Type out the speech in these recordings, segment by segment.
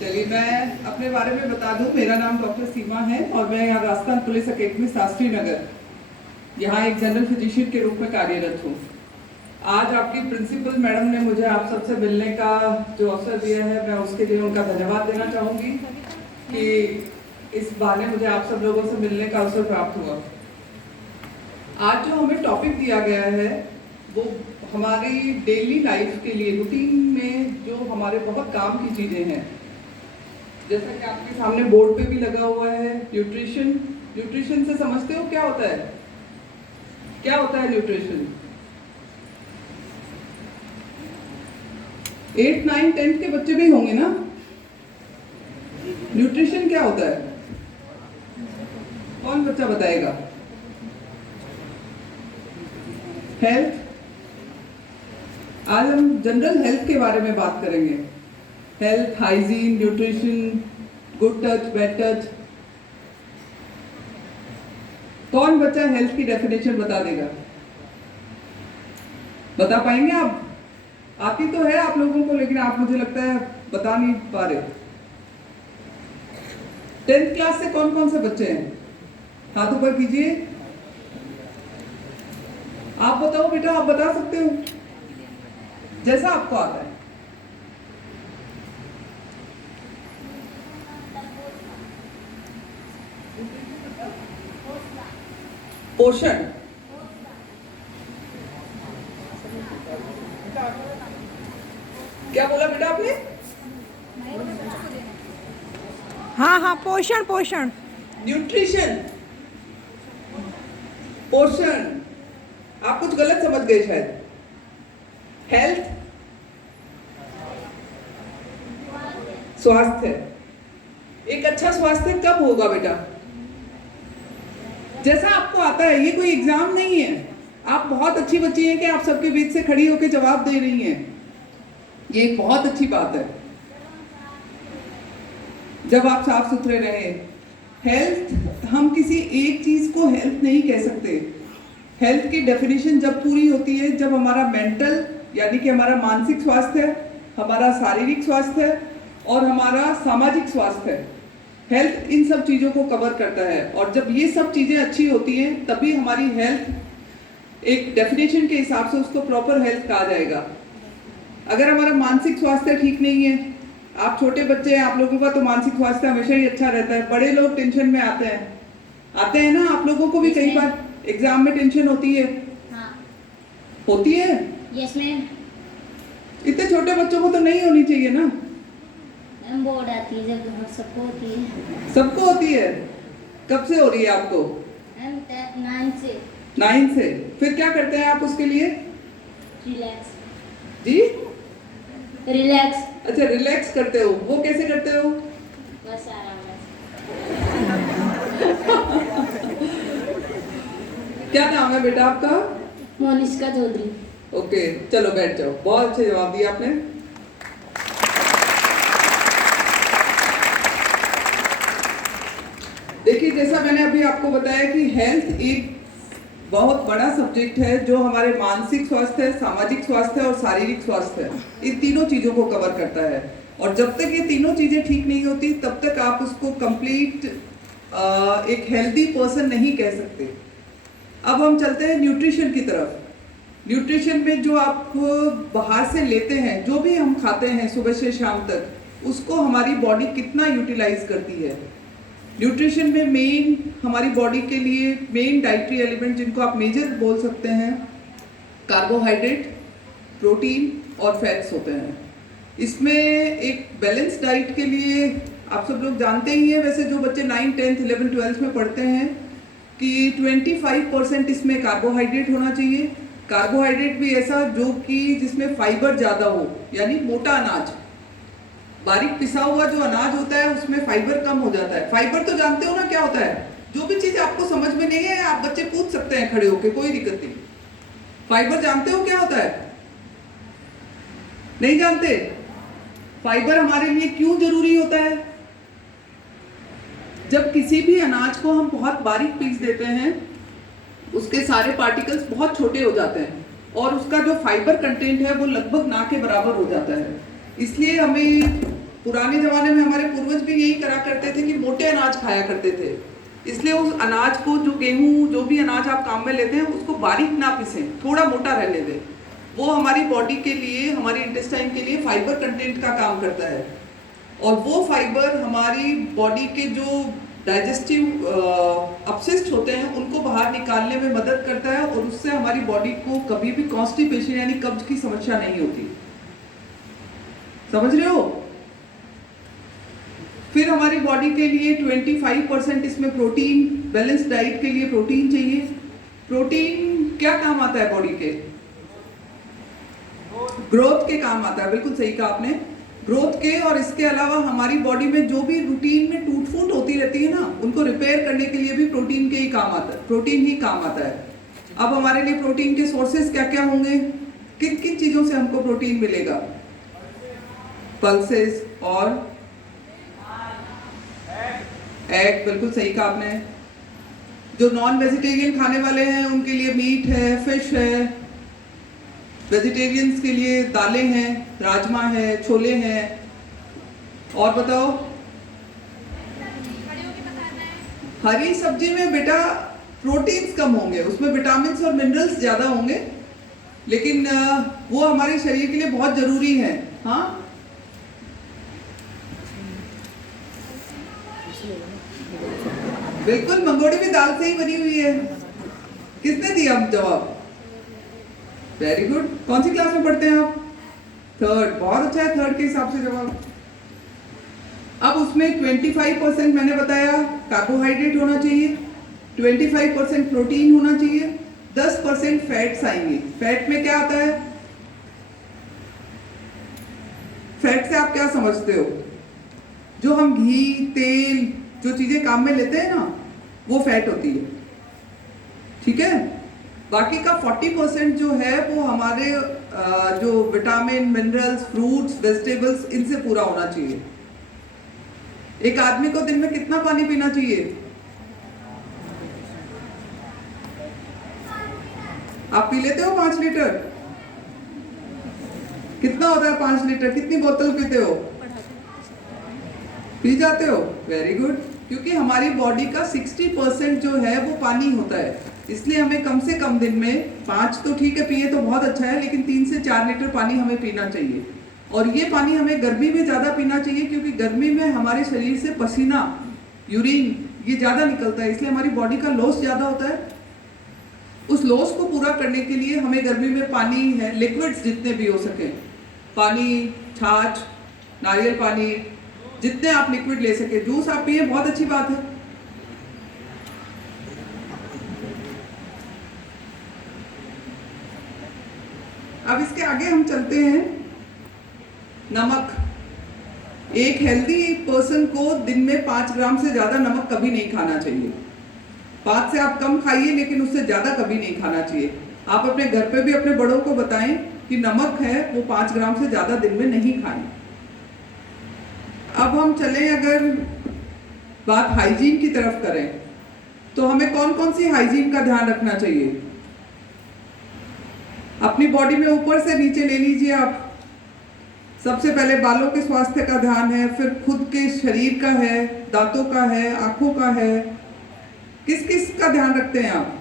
चलिए मैं अपने बारे में बता दूं। मेरा नाम डॉक्टर सीमा है और मैं यहाँ राजस्थान पुलिस अकेडमी शास्त्री नगर यहाँ एक जनरल फिजिशियन के रूप में कार्यरत हूँ। आज आपकी प्रिंसिपल मैडम ने मुझे आप सबसे मिलने का जो अवसर दिया है, मैं उसके लिए उनका धन्यवाद देना चाहूँगी कि इस बहाने मुझे आप सब लोगों से मिलने का अवसर प्राप्त हुआ। आज जो हमें टॉपिक दिया गया है वो हमारी डेली लाइफ के लिए रूटीन में जो हमारे बहुत काम की चीज़ें हैं, जैसा कि आपके सामने बोर्ड पे भी लगा हुआ है, न्यूट्रिशन। न्यूट्रिशन से समझते हो क्या होता है? क्या होता है न्यूट्रिशन? 8, 9, 10 के बच्चे भी होंगे ना। न्यूट्रिशन क्या होता है? कौन बच्चा बताएगा? हेल्थ। आज हम जनरल हेल्थ के बारे में बात करेंगे। Health, hygiene, nutrition, good touch, bad touch. कौन बच्चा हेल्थ की डेफिनेशन बता देगा? बता पाएंगे आप? आती तो है आप लोगों को, लेकिन आप मुझे लगता है बता नहीं पा रहे। 10th क्लास से कौन कौन से बच्चे हैं? हाथ ऊपर कीजिए। आप बताओ बेटा, आप बता सकते हो जैसा आपको आता है। पोषण। क्या बोला बेटा आपने? हाँ हाँ, पोषण पोषण। न्यूट्रिशन, पोषण। आप कुछ गलत समझ गए शायद। हेल्थ, स्वास्थ्य। एक अच्छा स्वास्थ्य कब होगा बेटा? जैसा आपको आता है। ये कोई एग्जाम नहीं है। आप बहुत अच्छी बच्ची हैं कि आप सबके बीच से खड़ी होकर जवाब दे रही हैं। ये एक बहुत अच्छी बात है जब आप साफ सुथरे रहे। हेल्थ, हम किसी एक चीज को हेल्थ नहीं कह सकते। हेल्थ की डेफिनेशन जब पूरी होती है जब हमारा मेंटल यानी कि हमारा मानसिक स्वास्थ्य, हमारा शारीरिक स्वास्थ्य और हमारा सामाजिक स्वास्थ्य, हेल्थ इन सब चीज़ों को कवर करता है। और जब ये सब चीज़ें अच्छी होती हैं तभी हमारी हेल्थ एक डेफिनेशन के हिसाब से उसको प्रॉपर हेल्थ कहा जाएगा। अगर हमारा मानसिक स्वास्थ्य ठीक नहीं है, आप छोटे बच्चे हैं, आप लोगों का तो मानसिक स्वास्थ्य हमेशा ही अच्छा रहता है। बड़े लोग टेंशन में आते हैं ना। आप लोगों को भी कई बार एग्जाम में टेंशन होती है। हाँ। होती है? Yes ma'am. इतने छोटे बच्चों को तो नहीं होनी चाहिए ना। मैम बोर्ड आती है जब हम सबको होती है। सबको होती है। कब से हो रही है आपको? मैम 9 से। 9 से। फिर क्या करते हैं आप उसके लिए? रिलैक्स। जी? रिलैक्स। अच्छा, रिलैक्स करते हो। वो कैसे करते हो? बस आराम क्या नाम है बेटा आपका? मोनिष्का चौधरी। ओके, चलो बैठ जाओ। बहुत अच्छे जवाब दिए आपने। देखिए, जैसा मैंने अभी आपको बताया कि हेल्थ एक बहुत बड़ा सब्जेक्ट है जो हमारे मानसिक स्वास्थ्य, सामाजिक स्वास्थ्य और शारीरिक स्वास्थ्य, इन तीनों चीज़ों को कवर करता है। और जब तक ये तीनों चीज़ें ठीक नहीं होती तब तक आप उसको कंप्लीट एक हेल्दी पर्सन नहीं कह सकते। अब हम चलते हैं न्यूट्रिशन की तरफ। न्यूट्रिशन में जो आप बाहर से लेते हैं, जो भी हम खाते हैं सुबह से शाम तक, उसको हमारी बॉडी कितना यूटिलाइज करती है। न्यूट्रिशन में मेन हमारी बॉडी के लिए मेन डाइटरी एलिमेंट जिनको आप मेजर बोल सकते हैं, कार्बोहाइड्रेट, प्रोटीन और फैट्स होते हैं। इसमें एक बैलेंस डाइट के लिए आप सब लोग जानते ही हैं, वैसे जो बच्चे 9, 10, 11, 12 में पढ़ते हैं, कि 25% इसमें कार्बोहाइड्रेट होना चाहिए। कार्बोहाइड्रेट भी ऐसा जो कि जिसमें फाइबर ज़्यादा हो, यानी मोटा अनाज। बारीक पिसा हुआ जो अनाज होता है उसमें फाइबर कम हो जाता है। फाइबर तो जानते हो ना क्या होता है? जो भी चीज़ आपको समझ में नहीं है आप बच्चे पूछ सकते हैं खड़े होके, कोई दिक्कत नहीं। फाइबर जानते हो क्या होता है? नहीं जानते? फाइबर हमारे लिए क्यों जरूरी होता है? जब किसी भी अनाज को हम बहुत बारीक पीस देते हैं उसके सारे पार्टिकल्स बहुत छोटे हो जाते हैं। और उसका जो फाइबर कंटेंट है वो लगभग ना के बराबर हो जाता है। इसलिए हमें पुराने ज़माने में हमारे पूर्वज भी यही करा करते थे कि मोटे अनाज खाया करते थे। इसलिए उस अनाज को, जो गेहूँ, जो भी अनाज आप काम में लेते हैं, उसको बारीक ना पीसें, थोड़ा मोटा रहने दें। वो हमारी बॉडी के लिए, हमारी इंटेस्टाइन के लिए फाइबर कंटेंट का काम करता है, और वो फाइबर हमारी बॉडी के जो डाइजेस्टिव अपशिष्ट होते हैं उनको बाहर निकालने में मदद करता है, और उससे हमारी बॉडी को कभी भी कॉन्स्टिपेशन यानी कब्ज की समस्या नहीं होती। समझ रहे हो? फिर हमारी बॉडी के लिए 25% इसमें प्रोटीन, बैलेंस डाइट के लिए प्रोटीन चाहिए। प्रोटीन क्या काम आता है बॉडी के? ग्रोथ के काम आता है, बिल्कुल सही कहा आपने, ग्रोथ के। और इसके अलावा हमारी बॉडी में जो भी रूटीन में टूट फूट होती रहती है ना, उनको रिपेयर करने के लिए भी प्रोटीन के ही काम आता है, प्रोटीन ही काम आता है। अब हमारे लिए प्रोटीन के सोर्सेज क्या क्या होंगे? किन किन चीज़ों से हमको प्रोटीन मिलेगा? पल्सेस और एग, बिल्कुल सही कहा आपने। जो नॉन वेजिटेरियन खाने वाले हैं उनके लिए मीट है, फिश है। वेजिटेरियंस के लिए दालें हैं, राजमा है, छोले हैं। और बताओ? हरी सब्जी में बेटा प्रोटीन्स कम होंगे, उसमें विटामिन्स और मिनरल्स ज़्यादा होंगे, लेकिन वो हमारे शरीर के लिए बहुत ज़रूरी है। हाँ, बिल्कुल, मंगोड़ी भी दाल से ही बनी हुई है। किसने दिया जवाब? Very good. कौन सी क्लास में पढ़ते हैं आप? थर्ड। बहुत अच्छा है, थर्ड के हिसाब से जवाब। अब उसमें 25% मैंने बताया कार्बोहाइड्रेट होना चाहिए, 25% प्रोटीन होना चाहिए, 10% फैट्स आएंगे। फैट में क्या आता है? फैट से आप क्या समझते हो? जो हम घी, तेल, जो चीजें काम में लेते हैं ना, वो फैट होती है। ठीक है? बाकी का 40% जो है वो हमारे जो विटामिन, मिनरल्स, फ्रूट्स, वेजिटेबल्स, इनसे पूरा होना चाहिए। एक आदमी को दिन में कितना पानी पीना चाहिए? आप पी लेते हो 5 लीटर? कितना होता है 5 लीटर? कितनी बोतल पीते हो? पी जाते हो? Very good. क्योंकि हमारी बॉडी का 60% जो है वो पानी होता है, इसलिए हमें कम से कम दिन में 5 तो ठीक है पिए तो बहुत अच्छा है, लेकिन 3 से 4 लीटर पानी हमें पीना चाहिए। और ये पानी हमें गर्मी में ज़्यादा पीना चाहिए, क्योंकि गर्मी में हमारे शरीर से पसीना, यूरिन, ये ज़्यादा निकलता है, इसलिए हमारी बॉडी का लॉस ज़्यादा होता है। उस लॉस को पूरा करने के लिए हमें गर्मी में पानी है, लिक्विड्स जितने भी हो सके, पानी, छाछ, नारियल पानी, जितने आप लिक्विड ले सके। जूस आप पिए, बहुत अच्छी बात है। अब इसके आगे हम चलते हैं। नमक। एक हेल्दी पर्सन को दिन में 5 ग्राम से ज़्यादा नमक कभी नहीं खाना चाहिए। 5 से आप कम खाइए, लेकिन उससे ज़्यादा कभी नहीं खाना चाहिए। आप अपने घर पे भी अपने बड़ों को बताएं कि नमक है वो 5 ग्राम से ज़्यादा दिन में नहीं खाएं। अब हम चलें, अगर बात हाइजीन की तरफ करें, तो हमें कौन कौन सी हाइजीन का ध्यान रखना चाहिए? अपनी बॉडी में ऊपर से नीचे ले लीजिए आप। सबसे पहले बालों के स्वास्थ्य का ध्यान है, फिर खुद के शरीर का है, दांतों का है, आंखों का है। किस किस का ध्यान रखते हैं आप?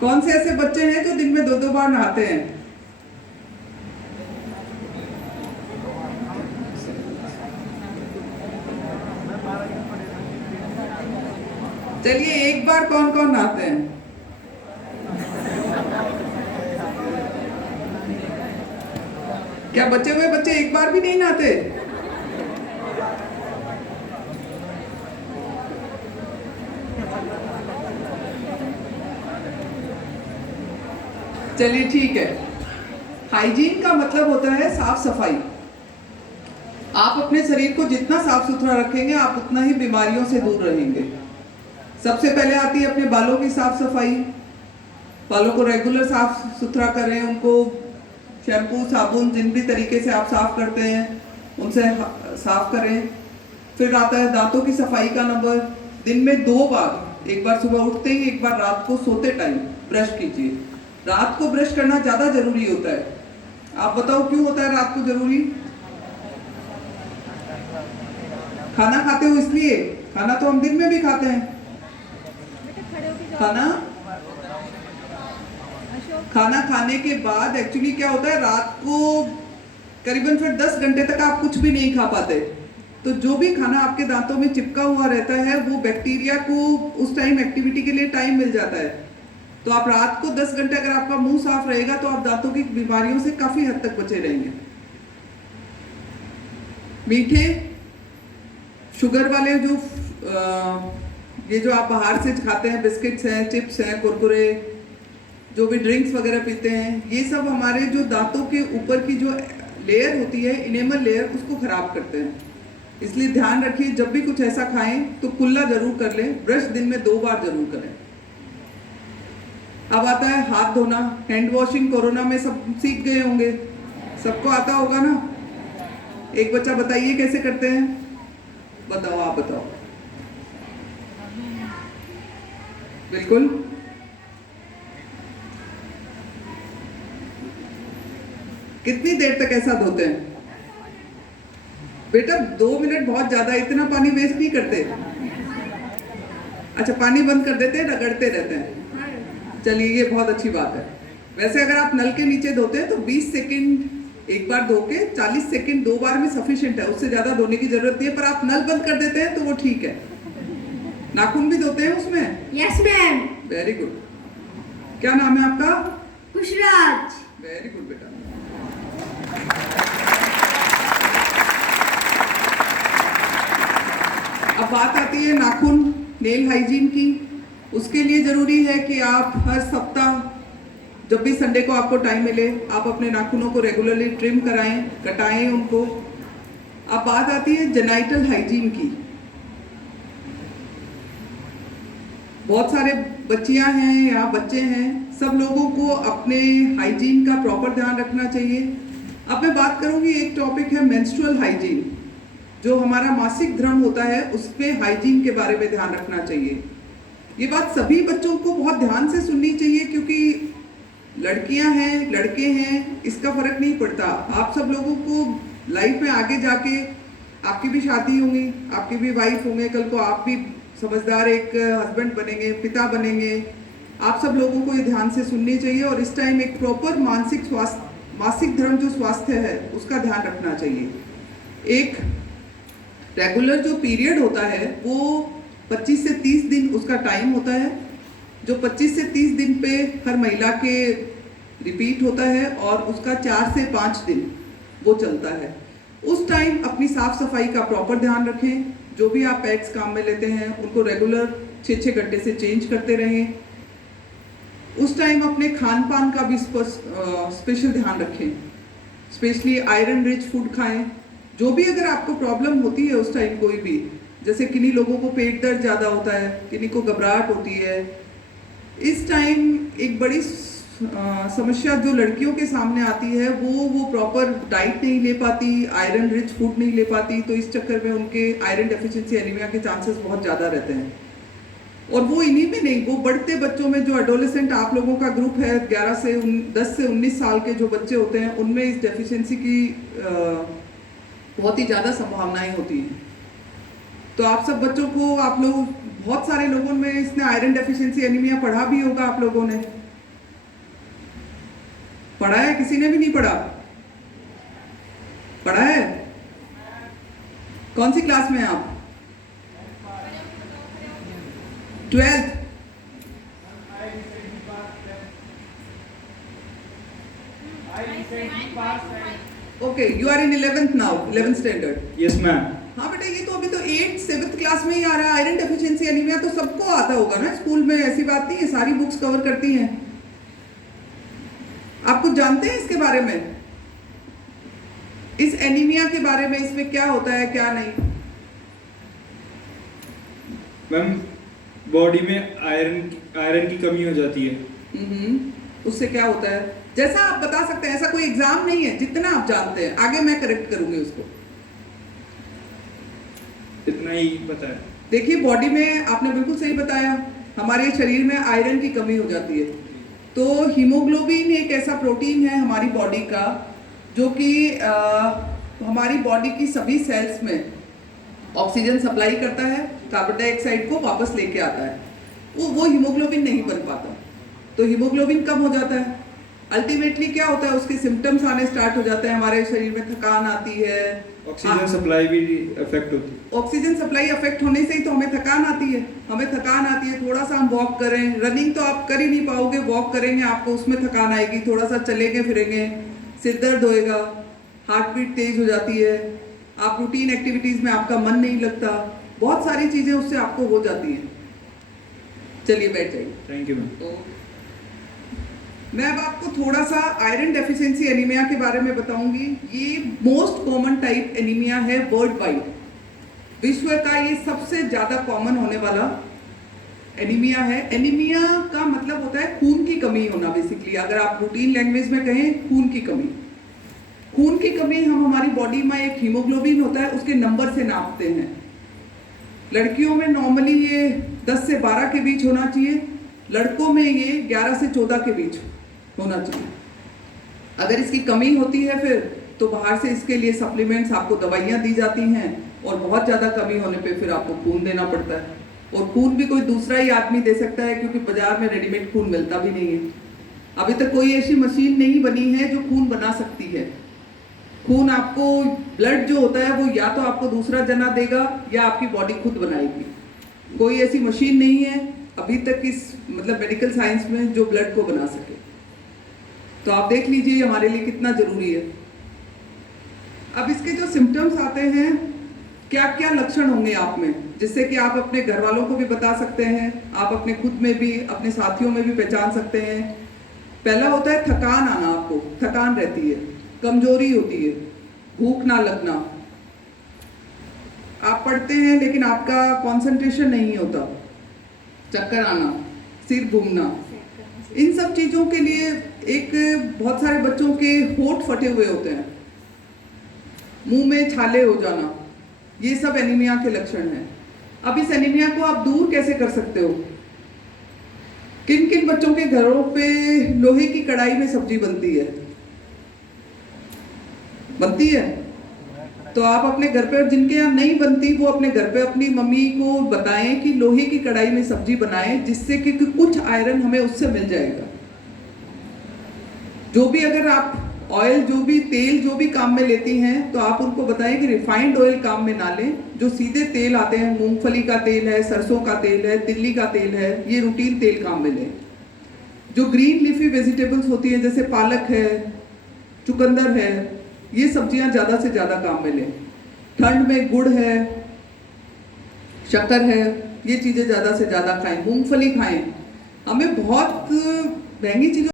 कौन से ऐसे बच्चे हैं जो दिन में 2-2 बार नहाते हैं? चलिए, एक बार कौन कौन नहाते हैं? क्या बचे हुए बच्चे एक बार भी नहीं नहाते? चलिए ठीक है। हाइजीन का मतलब होता है साफ सफाई। आप अपने शरीर को जितना साफ सुथरा रखेंगे, आप उतना ही बीमारियों से दूर रहेंगे। सबसे पहले आती है अपने बालों की साफ सफाई। बालों को रेगुलर साफ सुथरा करें, उनको शैम्पू, साबुन, जिन भी तरीके से आप साफ करते हैं उनसे साफ करें। फिर आता है दांतों की सफाई का नंबर। दिन में 2 बार, एक बार सुबह उठते ही, एक बार रात को सोते टाइम ब्रश कीजिए। रात को ब्रश करना ज्यादा जरूरी होता है। आप बताओ क्यों होता है रात को जरूरी? खाना खाते हो इसलिए? खाना तो हम दिन में भी खाते हैं। खाना खाने के बाद एक्चुअली क्या होता है, रात को करीबन फिर 10 घंटे तक आप कुछ भी नहीं खा पाते। तो जो भी खाना आपके दांतों में चिपका हुआ रहता है वो बैक्टीरिया को उस टाइम एक्टिविटी के लिए टाइम मिल जाता है। तो आप रात को 10 घंटे अगर आपका मुंह साफ रहेगा तो आप दांतों की बीमारियों से काफी हद तक बचे रहेंगे। मीठे शुगर वाले जो ये जो आप बाहर से खाते हैं, बिस्किट्स हैं, चिप्स हैं, कुरकुरे, जो भी ड्रिंक्स वगैरह पीते हैं, ये सब हमारे जो दांतों के ऊपर की जो लेयर होती है, इनेमल लेयर, उसको खराब करते हैं। इसलिए ध्यान रखिए जब भी कुछ ऐसा खाएं तो कुल्ला जरूर कर लें, ब्रश दिन में 2 बार जरूर करें। अब आता है हाथ धोना। हैंड वॉशिंग कोरोना में सब सीख गए होंगे, सबको आता होगा ना। एक बच्चा बताइए कैसे करते हैं, बताओ, आप बताओ। बिल्कुल, कितनी देर तक ऐसा धोते हैं? बेटा 2 मिनट बहुत ज्यादा, इतना पानी वेस्ट नहीं करते। अच्छा, पानी बंद कर देते हैं, रगड़ते रहते हैं। चलिए, ये बहुत अच्छी बात है। वैसे अगर आप नल के नीचे धोते हैं तो 20 सेकंड एक बार धो के 40 सेकंड 2 बार में सफिशिएंट है, उससे ज्यादा धोने की जरूरत नहीं है। पर आप नल बंद कर देते हैं तो वो ठीक है। नाखून भी धोते हैं उसमें? Yes ma'am. Very good. क्या नाम है आपका? खुशराज। वेरी गुड बेटा। अब बात आती है नाखून, नेल हाइजीन की। उसके लिए जरूरी है कि आप हर सप्ताह जब भी संडे को आपको टाइम मिले, आप अपने नाखूनों को रेगुलरली ट्रिम कराएं, कटाएं उनको। अब बात आती है जेनाइटल हाइजीन की। बहुत सारे बच्चियां हैं या बच्चे हैं, सब लोगों को अपने हाइजीन का प्रॉपर ध्यान रखना चाहिए। अब मैं बात करूंगी, एक टॉपिक है मेंस्ट्रुअल हाइजीन। जो हमारा मासिक धर्म होता है उस पे हाइजीन के बारे में ध्यान रखना चाहिए। ये बात सभी बच्चों को बहुत ध्यान से सुननी चाहिए, क्योंकि लड़कियां हैं, लड़के हैं, इसका फर्क नहीं पड़ता। आप सब लोगों को लाइफ में आगे जाके, आपकी भी शादी होंगी, आपकी भी वाइफ होंगे, कल को आप भी समझदार एक हस्बैंड बनेंगे, पिता बनेंगे। आप सब लोगों को ये ध्यान से सुननी चाहिए और इस टाइम एक प्रॉपर मासिक धर्म जो स्वास्थ्य है उसका ध्यान रखना चाहिए। एक रेगुलर जो पीरियड होता है वो 25 से 30 दिन उसका टाइम होता है, जो 25 से 30 दिन पे हर महिला के रिपीट होता है और उसका 4 से 5 दिन वो चलता है। उस टाइम अपनी साफ सफाई का प्रॉपर ध्यान रखें। जो भी आप पैड्स काम में लेते हैं उनको रेगुलर 6-6 घंटे से चेंज करते रहें। उस टाइम अपने खान पान का भी स्पेशल ध्यान रखें, स्पेशली आयरन रिच फूड खाएं। जो भी अगर आपको प्रॉब्लम होती है उस टाइम कोई भी, जैसे किन्हीं लोगों को पेट दर्द ज़्यादा होता है, किन्हीं को घबराहट होती है, इस टाइम एक बड़ी समस्या जो लड़कियों के सामने आती है वो प्रॉपर डाइट नहीं ले पाती, आयरन रिच फूड नहीं ले पाती, तो इस चक्कर में उनके आयरन डेफिशिएंसी एनीमिया के चांसेस बहुत ज़्यादा रहते हैं। और वो इन्हीं में नहीं, वो बढ़ते बच्चों में, जो एडोलेसेंट आप लोगों का ग्रुप है 10 से 19 साल के जो बच्चे होते हैं, उनमें इस डेफिशिएंसी की बहुत ही ज़्यादा संभावनाएं होती हैं। तो आप सब बच्चों को, आप लोग, बहुत सारे लोगों में इसने आयरन डेफिशिएंसी एनीमिया पढ़ा भी होगा, आप लोगों ने पढ़ा है? किसी ने भी नहीं पढ़ा? पढ़ा है? कौन सी क्लास में हैं आप? 12th? Okay, you are in 11th now, 11th standard. Yes ma'am. हाँ बेटा, ये तो अभी तो 8th 7th क्लास में ही आ रहा है। आयरन डेफिशिएंसी एनीमिया तो सबको आता होगा ना स्कूल में, ऐसी बात नहीं है, सारी बुक्स कवर करती हैं। आप कुछ जानते हैं इसके बारे में, इस एनीमिया के बारे में, इसमें क्या होता है क्या नहीं? मैम, बॉडी में आयरन की कमी हो जाती है। उससे क्या होता है, जैसा आप बता सकते हैं, ऐसा कोई एग्जाम नहीं है, जितना आप जानते हैं, आगे मैं करेक्ट करूंगी उसको। इतना ही पता है। देखिए, बॉडी में आपने बिल्कुल सही बताया, हमारे शरीर में आयरन की कमी हो जाती है। तो हीमोग्लोबिन एक ऐसा प्रोटीन है हमारी बॉडी का जो कि हमारी बॉडी की सभी सेल्स में ऑक्सीजन सप्लाई करता है, कार्बन डाइऑक्साइड को वापस लेके आता है। वो हीमोग्लोबिन नहीं बन पाता, तो हीमोग्लोबिन कम हो जाता है। अल्टीमेटली क्या होता है, उसके सिम्टम्स आने स्टार्ट हो जाते हैं, हमारे शरीर में थकान आती है, ऑक्सीजन सप्लाई भी अफेक्ट होती है। ऑक्सीजन सप्लाई अफेक्ट होने से ही तो हमें थकान आती है। थोड़ा सा हम वॉक करें, रनिंग तो आप कर ही नहीं पाओगे, वॉक करेंगे आपको उसमें थकान आएगी, थोड़ा सा चलेंगे फिरेंगे, सिर दर्द होएगा, हार्ट बीट तेज हो जाती है, आप रूटीन एक्टिविटीज में आपका मन नहीं लगता, बहुत सारी चीजें उससे आपको हो जाती हैं। चलिए बैठ जाइए। Thank you ma'am. तो मैं अब आपको थोड़ा सा आयरन डेफिशिएंसी एनीमिया के बारे में बताऊंगी। ये मोस्ट कॉमन टाइप एनीमिया है वर्ल्ड वाइड, विश्व का ये सबसे ज्यादा कॉमन होने वाला एनीमिया है। एनीमिया का मतलब होता है खून की कमी होना। बेसिकली अगर आप रूटीन लैंग्वेज में कहें, खून की कमी। खून की कमी हम हमारी बॉडी में एक हीमोग्लोबिन होता है, उसके नंबर से नापते हैं। लड़कियों में नॉर्मली ये 10 से 12 के बीच होना चाहिए, लड़कों में ये 11 से 14 के बीच होना चाहिए। अगर इसकी कमी होती है फिर तो बाहर से इसके लिए सप्लीमेंट्स, आपको दवाइयाँ दी जाती हैं, और बहुत ज़्यादा कमी होने पे फिर आपको खून देना पड़ता है। और खून भी कोई दूसरा ही आदमी दे सकता है, क्योंकि बाजार में रेडीमेड खून मिलता भी नहीं है। अभी तक कोई ऐसी मशीन नहीं बनी है जो खून बना सकती है। खून आपको, ब्लड जो होता है वो या तो आपको दूसरा जना देगा या आपकी बॉडी खुद बनाएगी। कोई ऐसी मशीन नहीं है अभी तक इस मतलब मेडिकल साइंस में जो ब्लड को बना सके। तो आप देख लीजिए हमारे लिए कितना जरूरी है। अब इसके जो सिम्टम्स आते हैं, क्या क्या लक्षण होंगे आप में, जिससे कि आप अपने घर वालों को भी बता सकते हैं, आप अपने खुद में भी, अपने साथियों में भी पहचान सकते हैं। पहला होता है थकान आना, आपको थकान रहती है, कमजोरी होती है, भूख ना लगना, आप पढ़ते हैं लेकिन आपका कंसंट्रेशन नहीं होता, चक्कर आना, सिर घूमना। इन सब चीजों के लिए एक बहुत सारे बच्चों के होंठ फटे हुए होते हैं, मुंह में छाले हो जाना, ये सब एनीमिया के लक्षण हैं। अब इस एनीमिया को आप दूर कैसे कर सकते हो? किन किन बच्चों के घरों पे लोहे की कढ़ाई में सब्जी बनती है? बनती है। तो आप अपने घर पे, जिनके यहाँ नहीं बनती वो अपने घर पे अपनी मम्मी को बताएं कि लोहे की कढ़ाई में सब्जी बनाएं, जिससे कि कुछ आयरन हमें उससे मिल जाएगा। जो भी अगर आप ऑयल, जो भी तेल, जो भी काम में लेती हैं, तो आप उनको बताएं कि रिफाइंड ऑयल काम में ना लें। जो सीधे तेल आते हैं, मूंगफली का तेल है, सरसों का तेल है, तिल्ली का तेल है, ये रूटीन तेल काम में लें। जो ग्रीन लीफी वेजिटेबल्स होती हैं, जैसे पालक है, चुकंदर है, ये सब्जियां ज्यादा से ज्यादा काम में लें। ठंड में गुड़ है, शक्कर है, ये चीजें ज्यादा से ज्यादा खाएं। मूंगफली खाएं। हमें बहुत महंगी चीजों